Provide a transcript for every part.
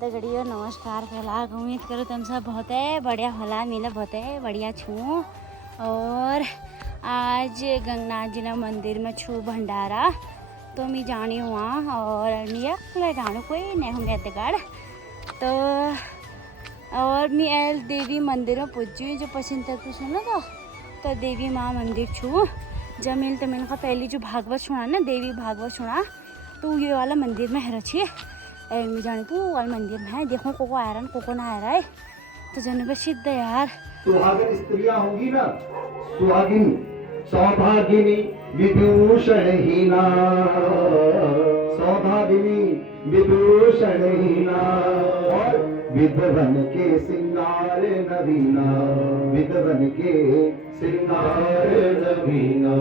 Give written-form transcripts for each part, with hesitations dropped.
दगड़ियों नमस्कार। पहला उम्मीद करो तुम सब बहुत है बढ़िया भला मिले बहुत है बढ़िया छू। और आज गंगनाथ जी ना मंदिर में छू भंडारा तो मैं जानी हुआ और नहीं जानो कोई नहीं हूँ दगड़ तो। और मैं एल देवी मंदिर में पूजी जो पश्चिम तक सुना तो देवी माँ मंदिर छू जब मिल तो मैंने कहा पहली जो भागवत सुना ना देवी भागवत सुना तो ये वाला मंदिर में है रखी मैं जाने तो वाला मंदिर में है। देखो को आ रहा है को ना आ रहा है तो जाने पर सिद्ध यार। सुहागिन स्त्रियां होंगी ना सुहागिन सौभागिनी विभूषणहीना सौभागिनी विभूषणहीना और विधवन के सिंगार नवीना विधवन के सिंगार नवीना।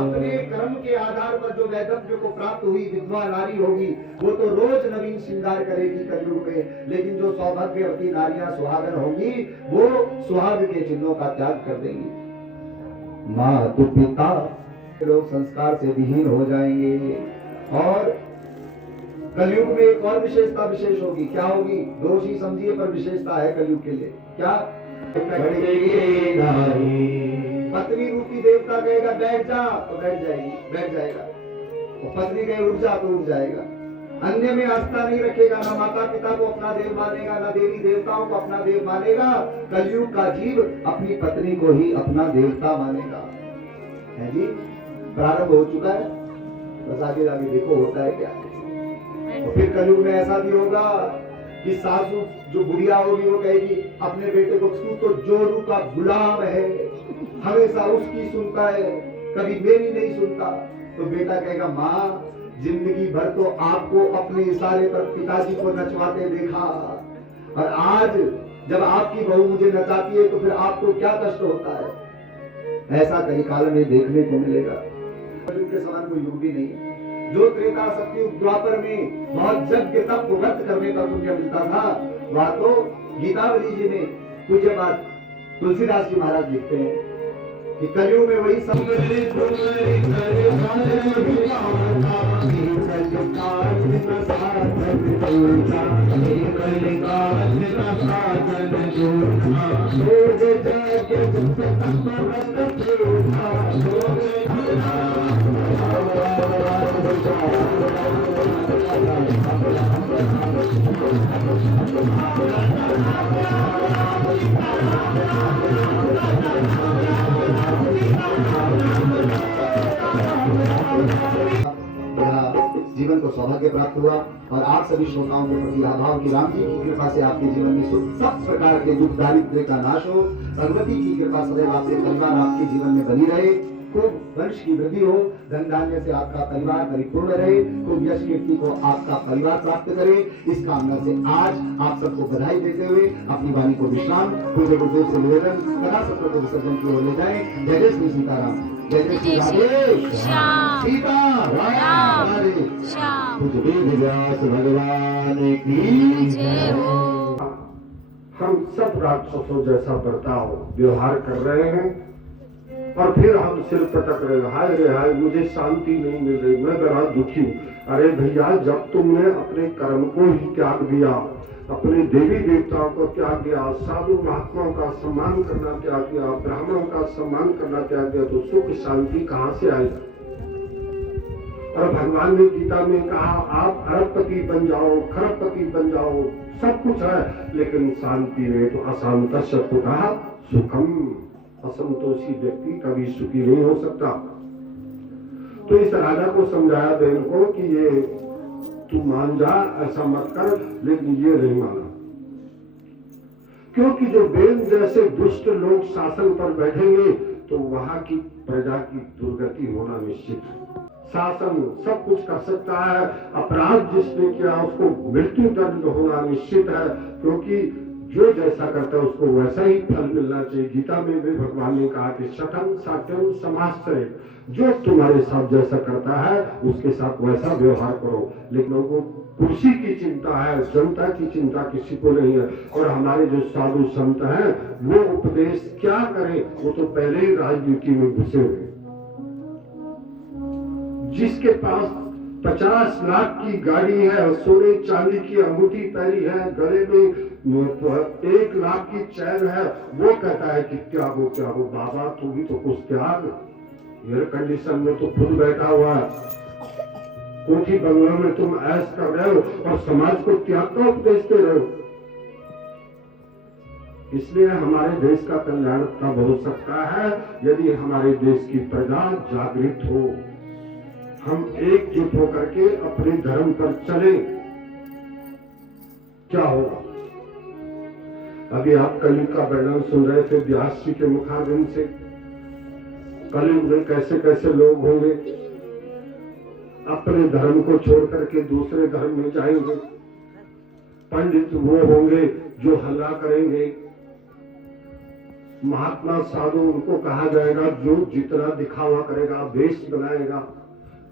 अपने कर्म के आधार पर जो वैधव्य को प्राप्त हुई विधवा नारी होगी वो तो रोज नवीन श्रृंगार करेगी कलयुग में, लेकिन जो सौभाग्यवती नारियां सुहागन होंगी वो सुहाग के चिन्हों का त्याग कर देंगी। मातु पिता लोग संस्कार से विहीन हो जाएंगे और कलयुग में एक और विशेषता विशेष होगी। क्या होगी? दोष ही समझिए पर विशेषता है कलयुग के लिए। क्या? पत्नी रूपी देवता कहेगा बैठ जा तो बैठ जाएगी बैठ जाएगा, और पत्नी कहे उठ जा तो उठ जाएगा। अन्य में आस्था नहीं रखेगा, ना माता पिता को अपना देव मानेगा ना देवी देवताओं को अपना देव मानेगा। कलयुग का जीव अपनी पत्नी को ही अपना देवता मानेगा। है जी, प्रारंभ हो चुका है, बस आगे आगे देखो होता है क्या। तो फिर कलयुग में ऐसा भी होगा कि सासू जो बुढ़िया होगी वो कहेगी अपने बेटे को तू तो जोरू का गुलाम है, हमेशा उसकी सुनता है कभी मेरी नहीं सुनता। तो बेटा कहेगा माँ जिंदगी भर तो आपको अपने इशारे पर पिताजी को नचवाते देखा और आज जब आपकी बहू मुझे नचाती है तो फिर आपको क्या कष्ट होता है। ऐसा कई काल में देखने को मिलेगा। कलयुग के समान कोई युग भी नहीं। जो त्रेता सतयुग द्वापर में बहुत यज्ञ तप व्रत करने का पुण्य मिलता था वह तो गीतावली जी में पूज्यपाद तुलसीदास जी महाराज लिखते हैं कि कलयुग में वही सब जीवन को सौभाग्य प्राप्त हुआ और आप सभी श्रोताओं के प्रति आभाव की राम जी की कृपा से आपके जीवन में सब प्रकार के दुख दारिद्र्य का नाश हो। भगवती की कृपा सदैव आपके परिवार आपके जीवन में बनी रहे, खूब वंश की वृद्धि हो, धन धान्य से आपका परिवार परिपूर्ण रहे, खूब यश कीर्ति को आपका परिवार प्राप्त करे। इस कामना से आज आप सबको बधाई देते हुए अपनी वाणी को विश्राम पूज्य गुरुदेव से निवेदन कथा सत्र को विसर्जन की ओर ले जाए। जय जय श्री सीताराम, जय जय श्री राधे श्याम सीताराम पूज्य वेद व्यास भगवान की जय हो। हम सब राक्षसों जैसा बर्ताव व्यवहार कर रहे हैं और फिर हम सिर पटक रहे हाय रे हाय मुझे शांति नहीं मिल रही, मैं बड़ा दुखी हूँ। अरे भैया जब तुमने अपने कर्म को ही त्याग दिया, अपने देवी देवताओं को त्याग दिया, साधु महात्माओं का सम्मान करना त्याग दिया, ब्राह्मणों का सम्मान करना त्याग दिया तो सुख शांति कहाँ से आएगा? और भगवान ने गीता में कहा आप अरबपति बन जाओ खरबपति बन जाओ सब कुछ है, लेकिन शांति में तो अशांत कहा सुखम। असंतोषी व्यक्ति कभी सुखी नहीं हो सकता। तो इस राजा को समझाया बहन को कि ये तू मान जा ऐसा मत कर, लेकिन ये नहीं माना क्योंकि जो बेन जैसे दुष्ट लोग शासन पर बैठेंगे तो वहां की प्रजा की दुर्गति होना निश्चित है। शासन सब कुछ कर सकता है, अपराध जिसने किया उसको मृत्यु दंड होना निश्चित है, क्योंकि जो जैसा करता है उसको वैसा ही फल मिलना चाहिए। गीता में भी भगवान ने कहा कि शठम साठम समाश्रय, जो तुम्हारे साथ जैसा करता है उसके साथ वैसा व्यवहार करो। लेकिन लोगों को कुर्सी की चिंता है, जनता की चिंता किसी को नहीं है। और हमारे जो साधु संत हैं वो उपदेश क्या करें, वो तो पहले ही राजनीति में घुसे हुए। जिसके पास 50 लाख की गाड़ी है, सोने चांदी की अंगूठी पहनी है, गले में 1 लाख की चैन है, वो कहता है कि त्यागो बाबा तू भी तो कुछ त्याग। एयर कंडीशन में तो खुद बैठा हुआ है, कोठी बंगलों में तुम ऐश कर रहे हो और समाज को त्याग का उपदेश दे रहे हो। इसलिए हमारे देश का कल्याण तब हो सकता है यदि हमारे देश की प्रजा जागृत हो, हम एकजुट होकर के अपने धर्म पर चले। क्या होगा? अभी आप कलयुग का वर्णन सुन रहे थे व्यास जी के मुखारबिंद से। कलयुग में कैसे कैसे लोग होंगे, अपने धर्म को छोड़ करके दूसरे धर्म में जाएंगे। पंडित वो होंगे जो हल्ला करेंगे, महात्मा साधु उनको कहा जाएगा जो जितना दिखावा करेगा, वेश बनाएगा,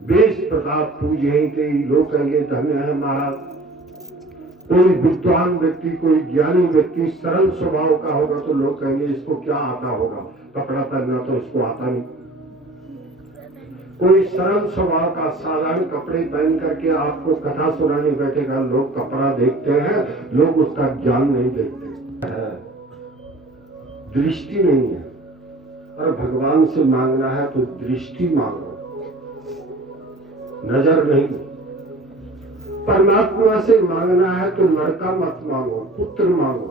वेश प्रताप पूजे के लोग कहेंगे धन्य है महाराज। कोई विद्वान व्यक्ति, कोई ज्ञानी व्यक्ति सरल स्वभाव का होगा तो लोग कहेंगे इसको क्या आता होगा, कपड़ा पहनना तो इसको आता नहीं। कोई सरल स्वभाव का साधारण कपड़े पहन करके आपको कथा सुनाने बैठेगा, लोग कपड़ा देखते हैं, लोग उसका ज्ञान नहीं देखते हैं, दृष्टि नहीं है। और भगवान से मांगना है तो दृष्टि मांगो, नजर नहीं। परमात्मा से मांगना है तो लड़का मत मांगो, पुत्र मांगो।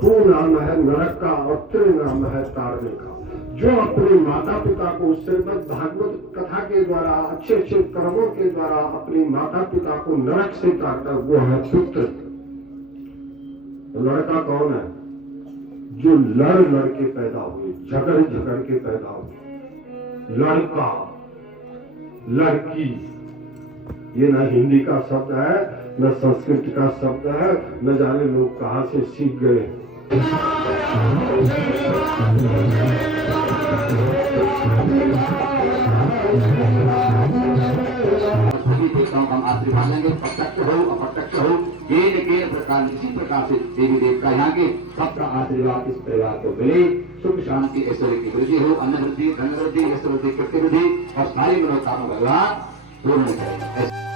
तू नाम है नरक का और त्र नाम है तारने का। जो अपने माता पिता को श्रीमद् भागवत कथा के द्वारा, अच्छे अच्छे कर्मों के द्वारा अपने माता पिता को नरक से तारता, वो है पुत्र। लड़का कौन है? जो लड़ के पैदा हुए, झगड़ के पैदा हुए। लड़का, लड़की, ये न हिंदी का शब्द है, न संस्कृत का शब्द है, न जाने लोग कहां से सीख गए। सभी देवताओं का हम आशीर्वाद लेंगे, प्रत्यक्ष हो अप्रत्यक्ष हो, के प्रकार इसी प्रकार से देवी देवता यहाँ के सबका आशीर्वाद इस परिवार को मिले। सुख शांति ऐश्वर्य की वृद्धि हो, अन्न वृद्धि, धन वृद्धि, यश वृद्धि, कृत्य वृद्धि और सारी मनोकामना पूर्ण करें।